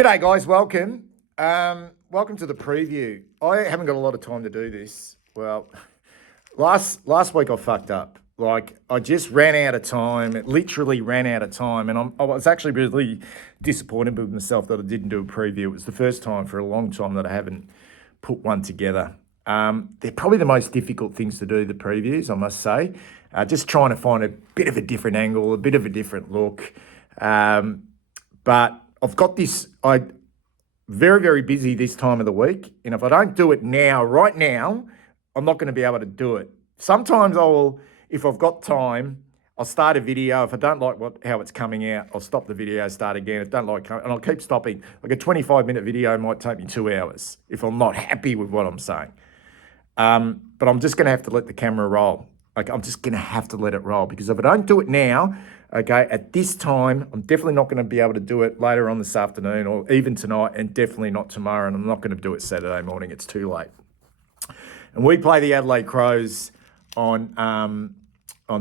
G'day guys, welcome. Welcome to the preview. I haven't got a lot of time to do this. Well, last week I fucked up. Like, I just ran out of time. It literally ran out of time. And I was actually really disappointed with myself that I didn't do a preview. It was the first time for a long time that I haven't put one together. They're probably the most difficult things to do, the previews, I must say. Just trying to find a bit of a different angle, a bit of a different look. But I've got this, very, very busy this time of the week. And if I don't do it now, right now, I'm not going to be able to do it. Sometimes I will, if I've got time, I'll start a video. If I don't like how it's coming out, I'll stop the video, start again. If I don't like, and I'll keep stopping. Like a 25-minute video might take me 2 hours if I'm not happy with what I'm saying. But I'm just going to have to let the camera roll. Like, I'm just going to have to let it roll, because if I don't do it now, okay, at this time, I'm definitely not going to be able to do it later on this afternoon or even tonight, and definitely not tomorrow, and I'm not going to do it Saturday morning. It's too late. And we play the Adelaide Crows on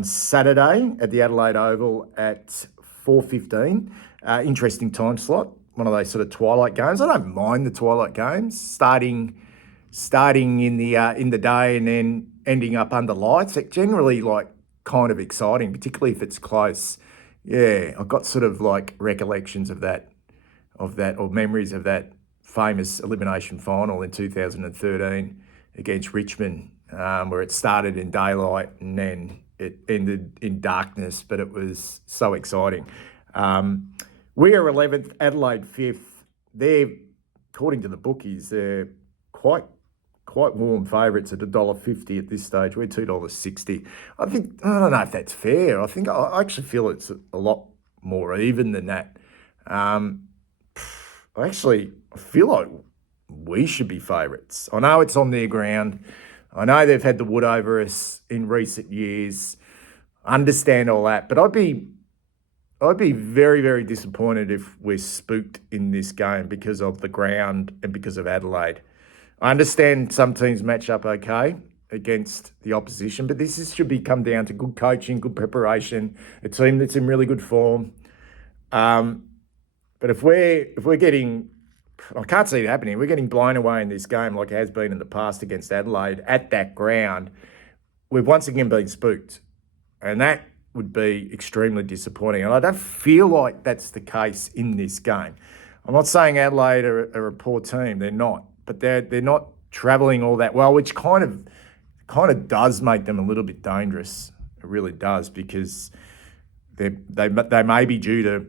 Saturday at the Adelaide Oval at 4:15. Interesting time slot, one of those sort of twilight games. I don't mind the twilight games, starting in the day and then ending up under lights. It generally kind of exciting, particularly if it's close. Yeah, I've got sort of like recollections of that, or memories of that famous elimination final in 2013 against Richmond, where it started in daylight and then it ended in darkness, but it was so exciting. We are 11th, Adelaide 5th. They're, according to the bookies, they're quite warm favourites at $1.50 at this stage. We're $2.60. I don't know if that's fair. I actually feel it's a lot more even than that. I feel like we should be favourites. I know it's on their ground. I know they've had the wood over us in recent years. Understand all that, but I'd be very, very disappointed if we're spooked in this game because of the ground and because of Adelaide. I understand some teams match up okay against the opposition, but should come down to good coaching, good preparation, a team that's in really good form. But if we're getting, I can't see it happening. We're getting blown away in this game like it has been in the past against Adelaide at that ground. We've once again been spooked, and that would be extremely disappointing. And I don't feel like that's the case in this game. I'm not saying Adelaide are a poor team. They're not. But they're not travelling all that well, which kind of does make them a little bit dangerous. It really does, because they may be due to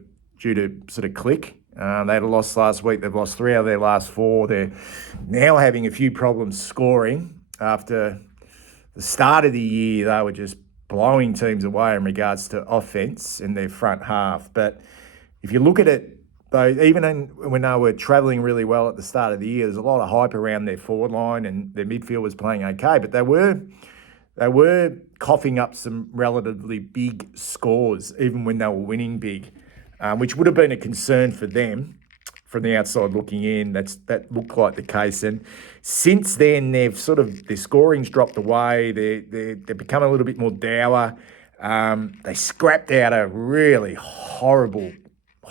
sort of click. They had a loss last week. They've lost 3 out of their last 4. They're now having a few problems scoring. After the start of the year, they were just blowing teams away in regards to offence in their front half. But if you look at it, though, even when they were travelling really well at the start of the year, there's a lot of hype around their forward line, and their midfield was playing okay. But they were coughing up some relatively big scores, even when they were winning big, which would have been a concern for them from the outside looking in. That looked like the case. And since then, their scoring's dropped away. They've become a little bit more dour. They scrapped out a really horrible,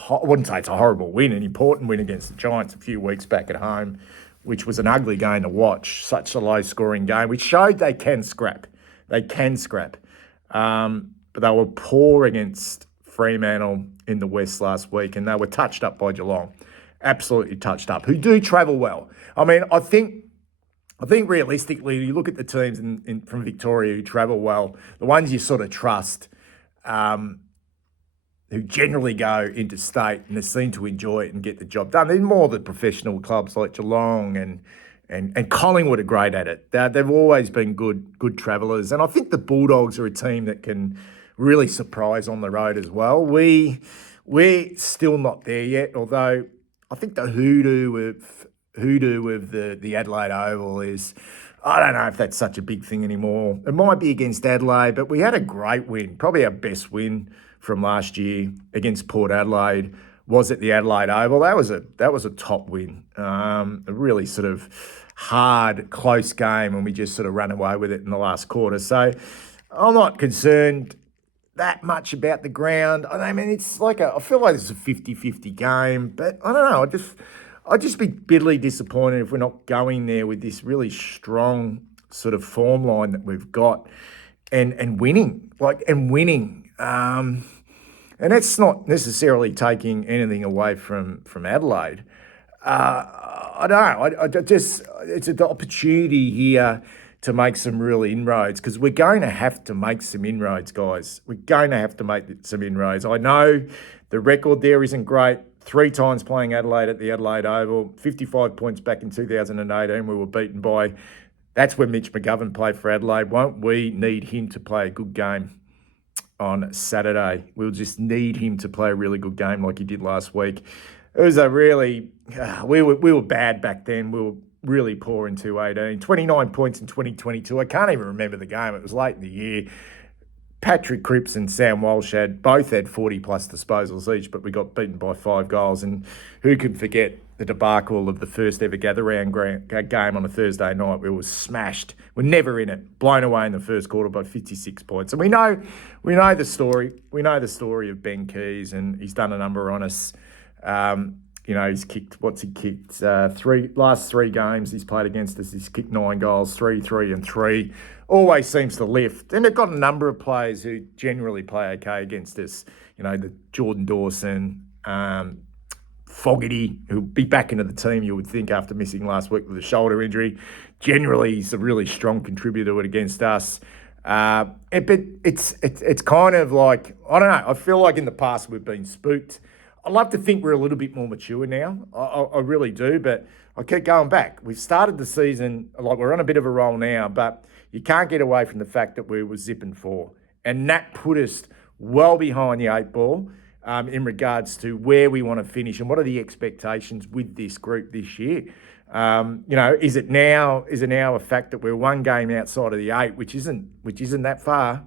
I wouldn't say it's a horrible win, an important win against the Giants a few weeks back at home, which was an ugly game to watch, such a low-scoring game, which showed they can scrap. But they were poor against Fremantle in the West last week, and they were touched up by Geelong, absolutely touched up, who do travel well. I mean, I think realistically, you look at the teams from Victoria who travel well, the ones you sort of trust, who generally go interstate and they seem to enjoy it and get the job done. They're more the professional clubs like Geelong and Collingwood are great at it. They've always been good travellers. And I think the Bulldogs are a team that can really surprise on the road as well. We're still not there yet, although I think the hoodoo of the Adelaide Oval is, I don't know if that's such a big thing anymore. It might be against Adelaide, but we had a great win, probably our best win from last year against Port Adelaide was at the Adelaide Oval. That was a top win. A really sort of hard, close game, and we just sort of ran away with it in the last quarter. So I'm not concerned. that much about the ground. I mean, it's like I feel like it's a 50-50 game, but I don't know. I'd just be bitterly disappointed if we're not going there with this really strong sort of form line that we've got and winning. And that's not necessarily taking anything away from Adelaide. I don't know. It's an opportunity here to make some real inroads because we're going to have to make some inroads, guys. We're going to have to make some inroads. I know the record there isn't great. 3 times playing Adelaide at the Adelaide Oval, 55 points back in 2018. We were beaten by, that's when Mitch McGovern played for Adelaide. Won't we need him to play a good game on Saturday? We'll just need him to play a really good game like he did last week. It was a really, we were bad back then. We were really poor in 2018. 29 points in 2022. I can't even remember the game. It was late in the year. Patrick Cripps and Sam Walsh both had 40-plus disposals each, but we got beaten by 5 goals. And who can forget the debacle of the first ever gather-round game on a Thursday night? We were smashed. We're never in it. Blown away in the first quarter by 56 points. And we know the story. We know the story of Ben Keys, and he's done a number on us. He's kicked, last 3 games he's played against us, he's kicked 9 goals, 3, 3 and 3. Always seems to lift. And they've got a number of players who generally play okay against us. The Jordan Dawson, Fogarty, who'll be back into the team, you would think, after missing last week with a shoulder injury. Generally, he's a really strong contributor against us. But it's kind of like, I don't know, I feel like in the past we've been spooked. I love to think we're a little bit more mature now. I really do, but I keep going back. We've started the season, like we're on a bit of a roll now, but you can't get away from the fact that we were zipping 4. And that put us well behind the 8 ball in regards to where we want to finish and what are the expectations with this group this year. Is it now a fact that we're 1 game outside of the 8, which isn't that far,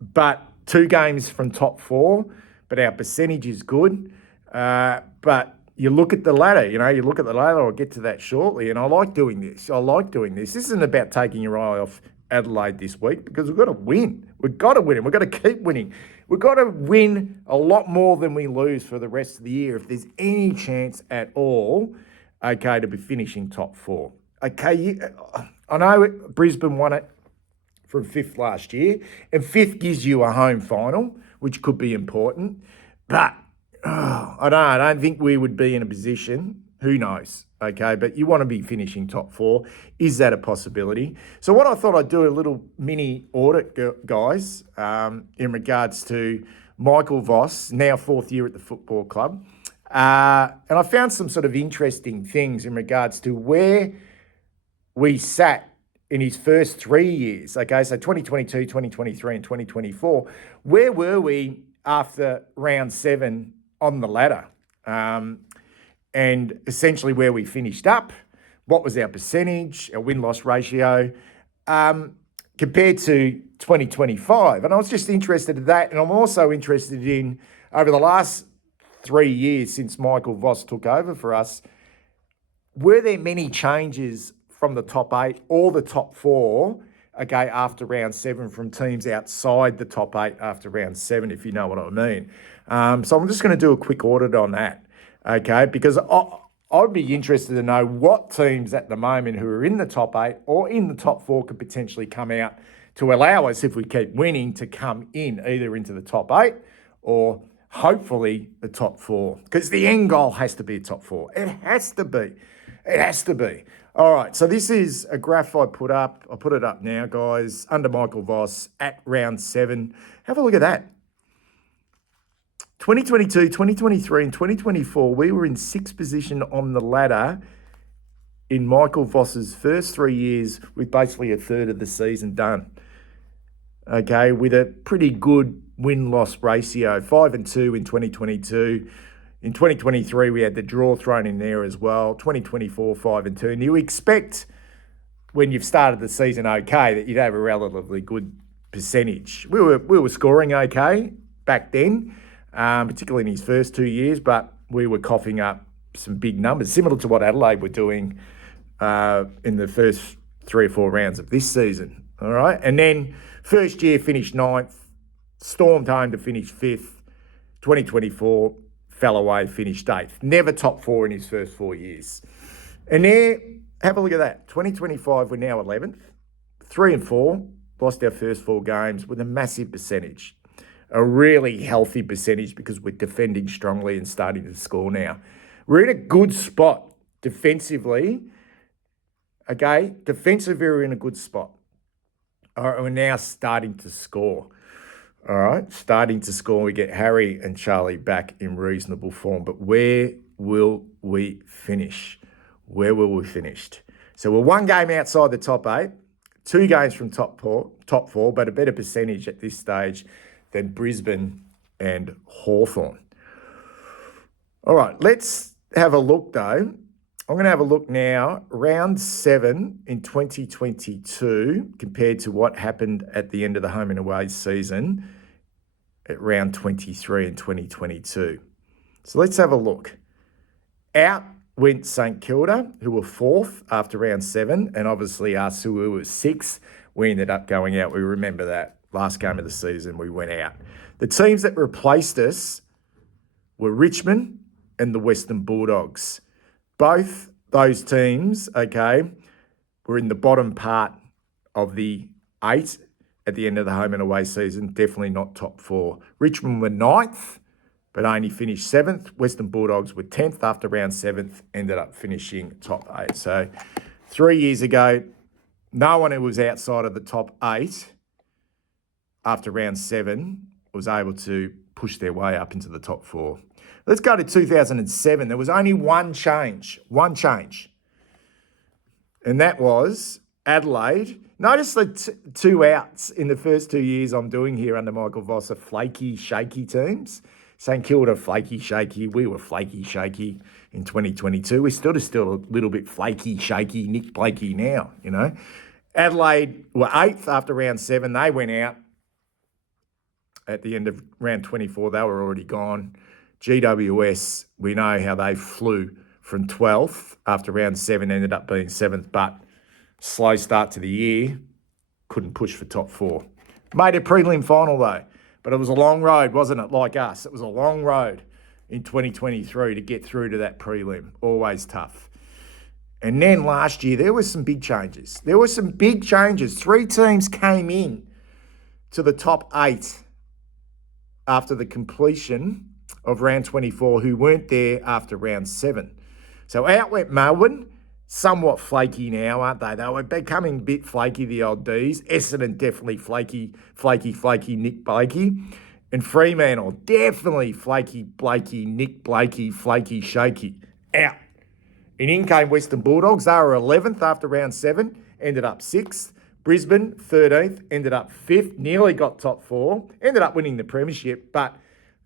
but 2 games from top 4, but our percentage is good. But you look at the ladder, I'll get to that shortly, and I like doing this. This isn't about taking your eye off Adelaide this week because we've got to win. We've got to win, and we've got to keep winning. We've got to win a lot more than we lose for the rest of the year if there's any chance at all, okay, to be finishing top 4. Okay, I know Brisbane won it from 5th last year, and 5th gives you a home final, which could be important. But I don't think we would be in a position. Who knows? Okay, but you want to be finishing top 4. Is that a possibility? So what I thought I'd do a little mini audit, guys, in regards to Michael Voss, now 4th year at the football club. And I found some sort of interesting things in regards to where we sat in his first 3 years, okay, so 2022, 2023 and 2024, where were we after round 7 on the ladder? And essentially where we finished up, what was our percentage, our win-loss ratio, compared to 2025. And I was just interested in that, and I'm also interested in, over the last 3 years since Michael Voss took over for us, were there many changes from the top 8 or the top 4, okay, after round 7 from teams outside the top 8 after round 7, if you know what I mean. So I'm just going to do a quick audit on that, okay, because I'd be interested to know what teams at the moment who are in the top 8 or in the top 4 could potentially come out to allow us, if we keep winning, to come in either into the top 8 or hopefully the top 4, because the end goal has to be a top 4. It has to be. It has to be. All right, so this is a graph I put up. I'll put it up now, guys, under Michael Voss at round 7. Have a look at that. 2022, 2023 and 2024, we were in 6th position on the ladder in Michael Voss's first 3 years with basically a third of the season done. Okay, with a pretty good win-loss ratio, 5 and 2 in 2022. In 2023, we had the draw thrown in there as well. 2024, 5 and 2. And you expect when you've started the season okay that you'd have a relatively good percentage. We were scoring okay back then, particularly in his first 2 years, but we were coughing up some big numbers, similar to what Adelaide were doing in the first 3 or 4 rounds of this season. All right. And then first year finished 9th, stormed home to finish 5th. 2024 fell away, finished 8th. Never top 4 in his first 4 years. And there, have a look at that. 2025, we're now 11th. 3 and 4, lost our first 4 games with a massive percentage. A really healthy percentage because we're defending strongly and starting to score now. We're in a good spot defensively. Okay, defensively we're in a good spot. All right, we're now starting to score. All right, starting to score. We get Harry and Charlie back in reasonable form. But where will we finish? Where will we finish? So we're 1 game outside the top 8, 2 games from top 4, but a better percentage at this stage than Brisbane and Hawthorn. All right, let's have a look though. I'm going to have a look now, round 7 in 2022 compared to what happened at the end of the home and away season at round 23 in 2022. So let's have a look. Out went St Kilda, who were 4th after round 7, and obviously us, who were 6th, we ended up going out. We remember that last game of the season, we went out. The teams that replaced us were Richmond and the Western Bulldogs. Both those teams, okay, were in the bottom part of the 8 at the end of the home and away season, definitely not top 4. Richmond were 9th, but only finished 7th. Western Bulldogs were 10th after round 7th, ended up finishing top 8. So 3 years ago, no one who was outside of the top 8 after round 7 was able to push their way up into the top 4. Let's go to 2007. There was only one change, and that was Adelaide. Notice the 2 outs in the first 2 years I'm doing here under Michael Voss are flaky, shaky teams. St Kilda, flaky, shaky. We were flaky, shaky in 2022. We're still a little bit flaky, shaky, Nick Blakey now, you know. Adelaide were 8th after round 7. They went out at the end of round 24. They were already gone. GWS, we know how they flew from 12th after round 7, ended up being 7th, but slow start to the year, couldn't push for top 4. Made a prelim final though, but it was a long road, wasn't it, like us? It was a long road in 2023 to get through to that prelim, always tough. And then last year, there were some big changes. 3 teams came in to the top 8 after the completion of round 24 who weren't there after round 7. So out went Melbourne, somewhat flaky now, aren't they? They were becoming a bit flaky, the old Ds. Essendon definitely flaky, Nick Blakey. And Fremantle, definitely flaky, Blakey, Nick Blakey, flaky, shaky. Out. And in came Western Bulldogs. They were 11th after round 7, ended up 6th. Brisbane, 13th, ended up 5th, nearly got top 4, ended up winning the premiership, but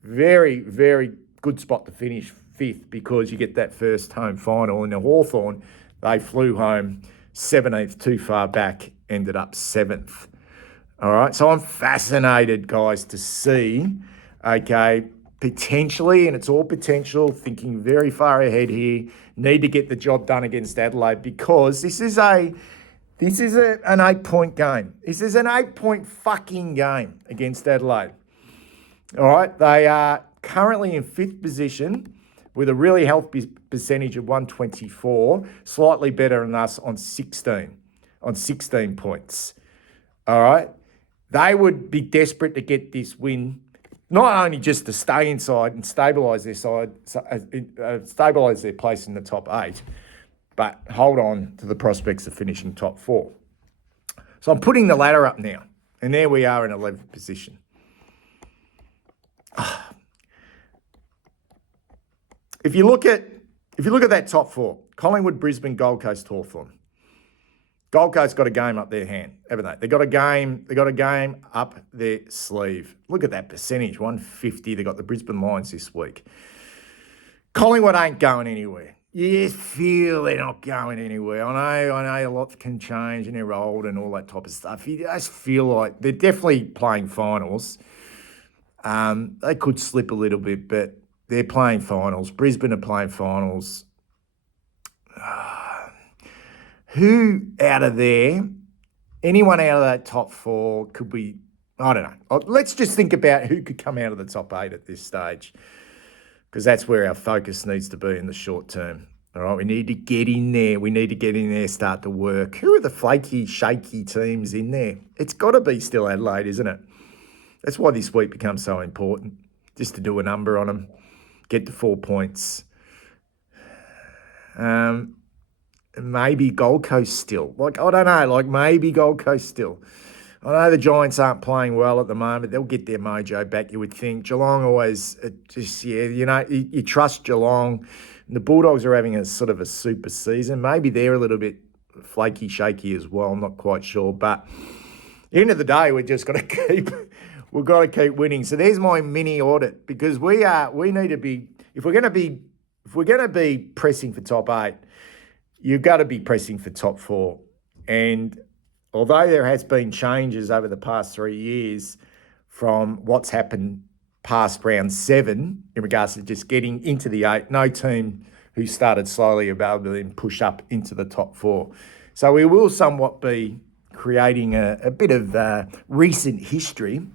very, very good spot to finish 5th because you get that first home final. And the Hawthorn, they flew home 17th, too far back, ended up 7th. All right, so I'm fascinated, guys, to see, okay, potentially, and it's all potential, thinking very far ahead here, need to get the job done against Adelaide because this is an 8-point game. This is an 8-point fucking game against Adelaide. All right, they are currently in 5th position with a really healthy percentage of 124, slightly better than us on 16 points. All right, they would be desperate to get this win, not only just to stay inside and stabilise their place in the top 8, but hold on to the prospects of finishing top 4. So I'm putting the ladder up now, and there we are in 11th position. If you look at that top 4, Collingwood, Brisbane, Gold Coast, Hawthorn. Gold Coast got a game up their hand, haven't they? They got a game up their sleeve. Look at that percentage, 150. They got the Brisbane Lions this week. Collingwood ain't going anywhere. You just feel they're not going anywhere. I know a lot can change and they're old and all that type of stuff. You just feel like they're definitely playing finals. They could slip a little bit, but they're playing finals. Brisbane are playing finals. Who out of there anyone out of that top 4 could we, I don't know. Let's just think about who could come out of the top 8 at this stage, because that's where our focus needs to be in the short term. All right, we need to get in there. We need to get in there, start to work. Who are the flaky, shaky teams in there? It's got to be still Adelaide, isn't it? That's why this week becomes so important, just to do a number on them, get to 4 points. Maybe Gold Coast still. Like, I don't know, like maybe Gold Coast still. I know the Giants aren't playing well at the moment. They'll get their mojo back, you would think. Geelong always you trust Geelong. The Bulldogs are having a sort of a super season. Maybe they're a little bit flaky, shaky as well. I'm not quite sure. But at the end of the day, we've got to keep winning. So there's my mini audit, because we need to be, if we're going to be pressing for top 8, you've got to be pressing for top 4. And although there has been changes over the past 3 years from what's happened past round 7 in regards to just getting into the 8, no team who started slowly about to then push up into the top 4. So we will somewhat be creating a bit of recent history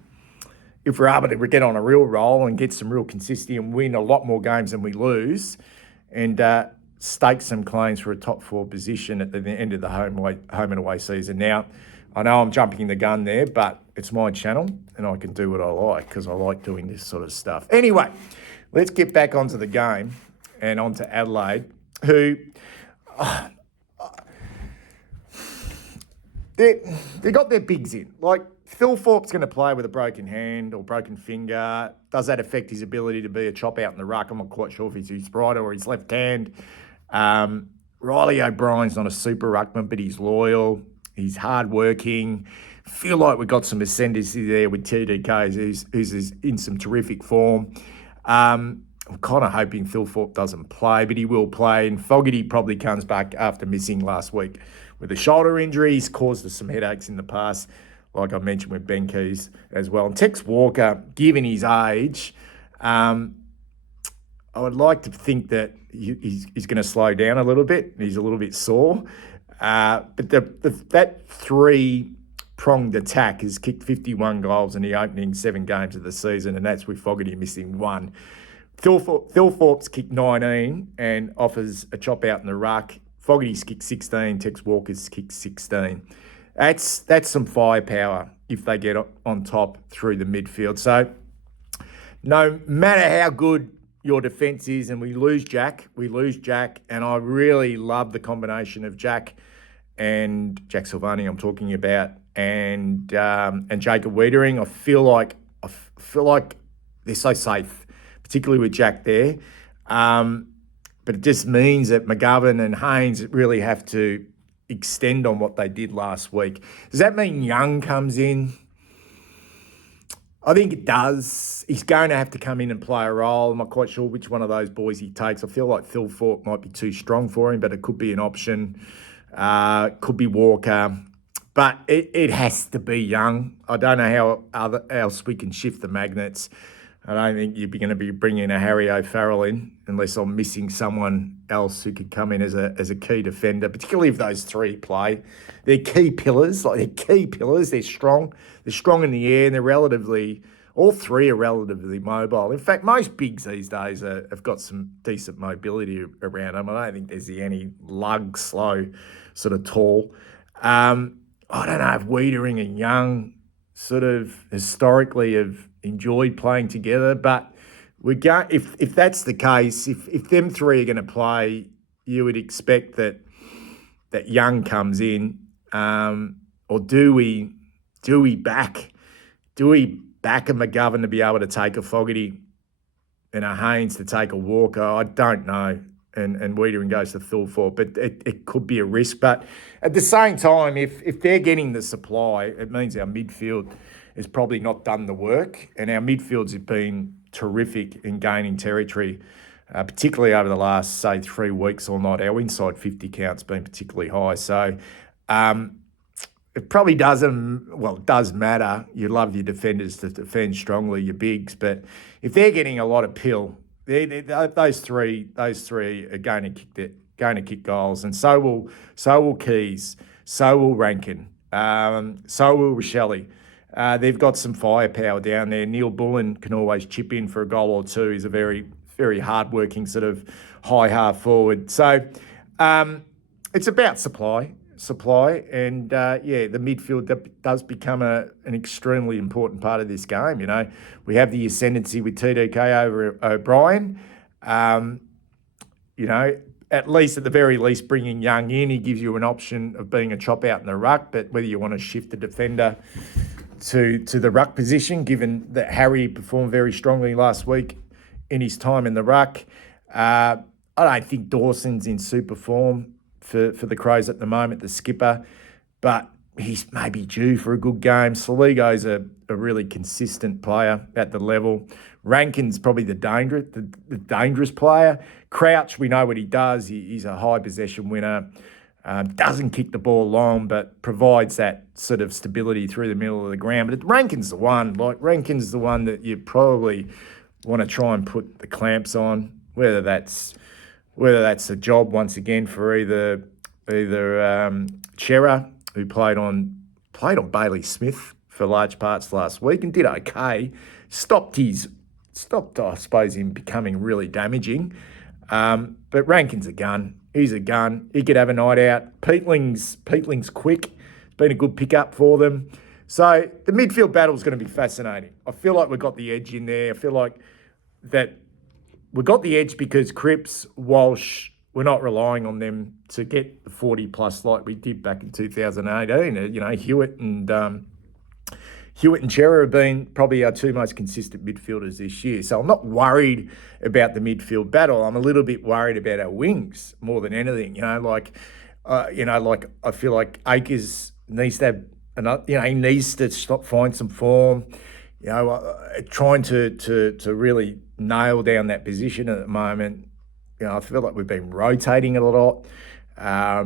if we're able to get on a real roll and get some real consistency and win a lot more games than we lose, and stake some claims for a top 4 position at the end of the home and away season. Now, I know I'm jumping the gun there, but it's my channel and I can do what I like because I like doing this sort of stuff. Anyway, let's get back onto the game and onto Adelaide, who they got their bigs in. Like, Phil Thorpe's going to play with a broken hand or broken finger. Does that affect his ability to be a chop out in the ruck? I'm not quite sure if he's his right or his left hand. Riley O'Brien's not a super ruckman, but he's loyal. He's hard-working. Feel like we've got some ascendancy there with TDK, who's in some terrific form. I'm kind of hoping Phil Thorpe doesn't play, but he will play. And Fogarty probably comes back after missing last week with a shoulder injury. He's caused us some headaches in the past, like I mentioned with Ben Keys as well. And Tex Walker, given his age, I would like to think that he's going to slow down a little bit. He's a little bit sore. But that 3-pronged attack has kicked 51 goals in the opening 7 games of the season, and that's with Fogarty missing 1. Phil Thorpe's kicked 19 and offers a chop out in the ruck. Fogarty's kicked 16, Tex Walker's kicked 16. That's some firepower if they get on top through the midfield. So no matter how good your defence is, and we lose Jack, and I really love the combination of Jack Silvani I'm talking about, and Jacob Wiedering. I feel like they're so safe, particularly with Jack there. But it just means that McGovern and Haynes really have to extend on what they did last week. Does that mean Young comes in? I think it does. He's going to have to come in and play a role. I'm not quite sure which one of those boys he takes. I feel like Phil Thorpe might be too strong for him, but it could be an option. Could be Walker. But it has to be Young. I don't know how else we can shift the magnets. I don't think you're going to be bringing a Harry O'Farrell in unless I'm missing someone else who could come in as a key defender, particularly if those 3 play. They're key pillars. They're strong. They're strong in the air, and all 3 are relatively mobile. In fact, most bigs these days have got some decent mobility around them. I don't think there's any lug, slow, sort of tall. I don't know if Wiedering and Young sort of historically have enjoyed playing together, but if that's the case, if them 3 are going to play, you would expect that Young comes in, or do we back a McGovern to be able to take a Fogarty and a Haynes to take a Walker? I don't know. And Wiedering goes to Phil Thorpe, but it could be a risk. But at the same time, if they're getting the supply, it means our midfield has probably not done the work, and our midfields have been terrific in gaining territory, particularly over the last, say, 3 weeks or not. Our inside 50 count's been particularly high. So it probably does matter. You love your defenders to defend strongly, your bigs, but if they're getting a lot of pill, those three are going to kick goals, and so will Keys, so will Rankin. So will Shelley. They've got some firepower down there. Neil Bullen can always chip in for a goal or two. He's a very, very hard-working sort of high half forward. So it's about supply, and the midfield does become an extremely important part of this game. You know, we have the ascendancy with TDK over O'Brien. You know, at the very least, bringing Young in, he gives you an option of being a chop out in the ruck, but whether you want to shift the defender to the ruck position, given that Harry performed very strongly last week in his time in the ruck. I don't think Dawson's in super form for the Crows at the moment, the skipper, but he's maybe due for a good game. Saligo's a really consistent player at the level. Rankin's probably the dangerous player. Crouch, we know what he does. He's a high possession winner. Doesn't kick the ball long, but provides that sort of stability through the middle of the ground. But Rankin's the one. Rankin's the one that you probably want to try and put the clamps on. Whether that's a job once again for either Chera, who played on Bailey Smith for large parts last week and did okay. Stopped, I suppose, him becoming really damaging. But Rankin's a gun. He's a gun. He could have a night out. Peatling's quick. It's been a good pickup for them. So the midfield battle is going to be fascinating. I feel like we've got the edge in there. I feel like that we've got the edge because Cripps, Walsh, we're not relying on them to get the 40 plus like we did back in 2018. You know, Hewitt and Chera have been probably our two most consistent midfielders this year. So I'm not worried about the midfield battle. I'm a little bit worried about our wings more than anything. I feel like Akers needs to have another. He needs to find some form. Trying to really nail down that position at the moment. I feel like we've been rotating it a lot. I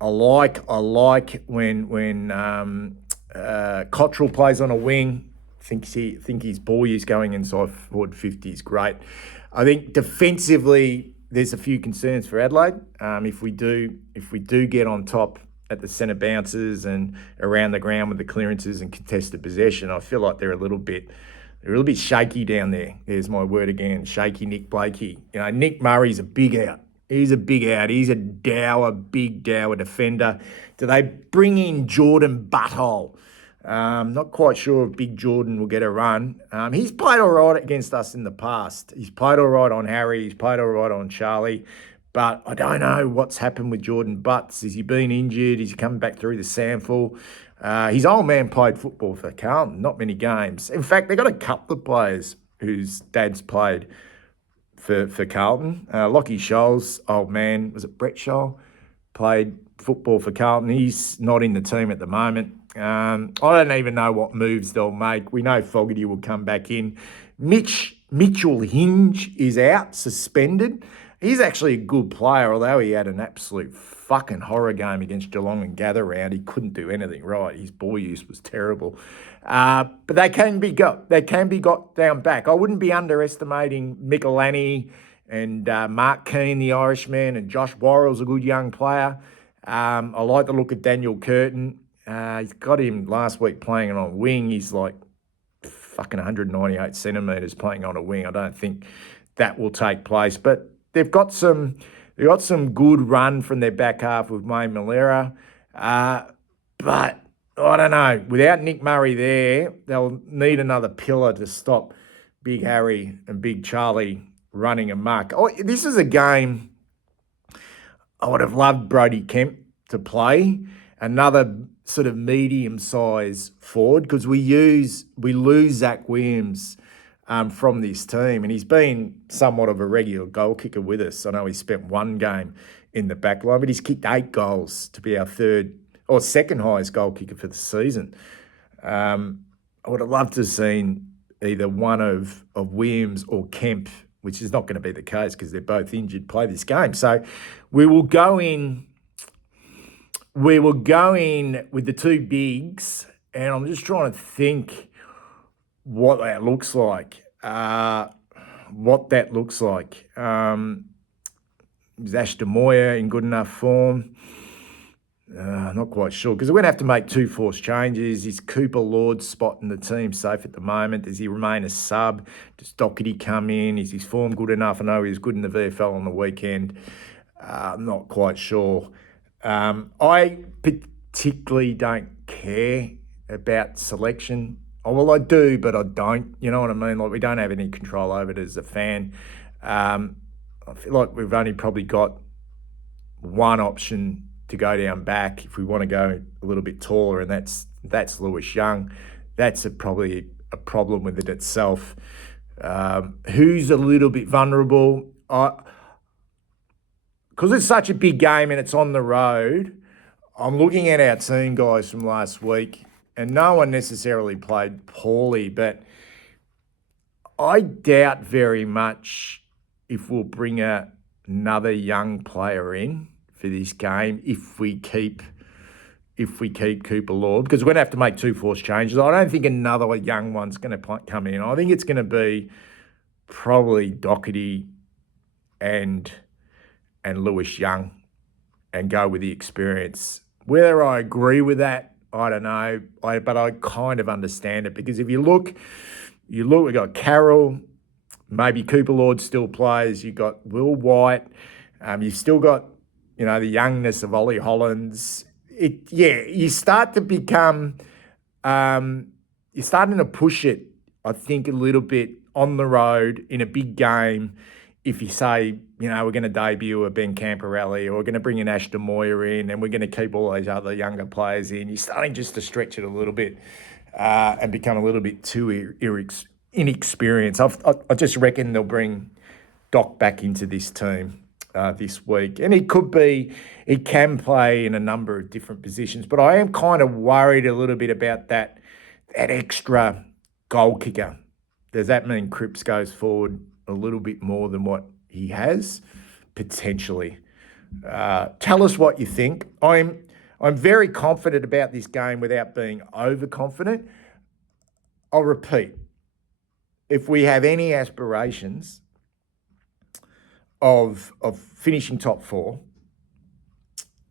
like when Cottrell plays on a wing. Think his ball use going inside forward 50 is great. I think defensively there's a few concerns for Adelaide. If we do get on top at the centre bounces and around the ground with the clearances and contested possession, I feel like they're a little bit shaky down there. There's my word again, shaky Nick Blakey. Nick Murray's a big out. He's a big out. He's a big dour defender. Do they bring in Jordan Butthole? Not quite sure if Big Jordan will get a run. He's played all right against us in the past. He's played all right on Harry. He's played all right on Charlie. But I don't know what's happened with Jordan Butts. Has he been injured? Is he coming back through the sample? His old man played football for Carlton, not many games. In fact, they've got a couple of players whose dads played for Carlton. Lockie Scholl's old man, was it Brett Scholl? Played football for Carlton. He's not in the team at the moment. I don't even know what moves they'll make. We know Fogarty will come back in. Mitchell Hinge is out, suspended. He's actually a good player, although he had an absolute fucking horror game against Geelong and gather round. He couldn't do anything right. His ball use was terrible. But they can be got down back. I wouldn't be underestimating Michelani and Mark Keane, the Irishman, and Josh Worrell's a good young player. I like the look of Daniel Curtin. He's got him last week playing on a wing. He's like fucking 198 centimetres playing on a wing. I don't think that will take place. But they've got some good run from their back half with Wayne Malera. But I don't know. Without Nick Murray there, they'll need another pillar to stop Big Harry and Big Charlie running amok. This is a game I would have loved Brodie Kemp to play. Another sort of medium-sized forward, because we lose Zach Williams from this team, and he's been somewhat of a regular goal kicker with us. I know he spent one game in the back line, but he's kicked 8 goals to be our second highest goal kicker for the season. I would have loved to have seen either one of Williams or Kemp, which is not going to be the case because they're both injured, play this game. So we will go in with the two bigs, and I'm just trying to think what that looks like. Is Ash Demoya in good enough form? Not quite sure, because we're going to have to make 2 forced changes. Is Cooper Lord's spot in the team safe at the moment? Does he remain a sub? Does Doherty come in? Is his form good enough? I know he was good in the VFL on the weekend. I'm not quite sure. I particularly don't care about selection. Oh, well, I do, but I don't. You know what I mean? Like, we don't have any control over it as a fan. I feel like we've only probably got one option to go down back if we want to go a little bit taller, and that's Lewis Young. That's probably a problem with it itself. Who's a little bit vulnerable? Because it's such a big game and it's on the road, I'm looking at our team guys from last week, and no one necessarily played poorly, but I doubt very much if we'll bring another young player in for this game if we keep Cooper Lord, because we're going to have to make 2 forced changes. I don't think another young one's going to come in. I think it's going to be probably Doherty and Lewis Young and go with the experience. Whether I agree with that, I don't know, but I kind of understand it, because if you look, we've got Carroll, maybe Cooper Lord still plays, you've got Will White, you've still got, the youngness of Ollie Hollands. You start to become, you're starting to push it, I think, a little bit on the road in a big game. If you say, we're going to debut a Ben Camperelli, or we're going to bring in Ashton Moyer in, and we're going to keep all those other younger players in, you're starting just to stretch it a little bit and become a little bit too inexperienced. I just reckon they'll bring Doc back into this team this week. And he can play in a number of different positions, but I am kind of worried a little bit about that extra goal kicker. Does that mean Cripps goes forward a little bit more than what he has? Potentially. Tell us what you think. I'm very confident about this game without being overconfident. I'll repeat, if we have any aspirations of finishing top 4,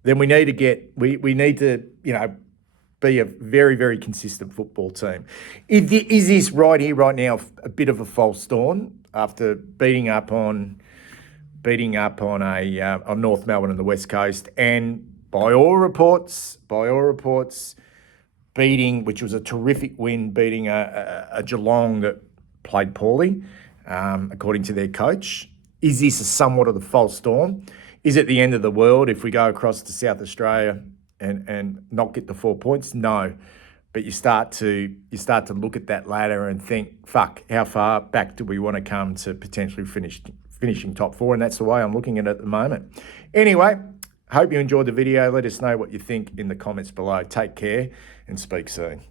then we need to be a very, very consistent football team. Is this right here, right now, a bit of a false dawn after beating up on North Melbourne and the West Coast, and by all reports, which was a terrific win, beating a Geelong that played poorly, according to their coach. Is this somewhat of the false dawn? Is it the end of the world if we go across to South Australia and not get the 4 points? No. But you start to look at that ladder and think, fuck, how far back do we want to come to potentially finishing top 4? And that's the way I'm looking at it at the moment. Anyway, hope you enjoyed the video. Let us know what you think in the comments below. Take care and speak soon.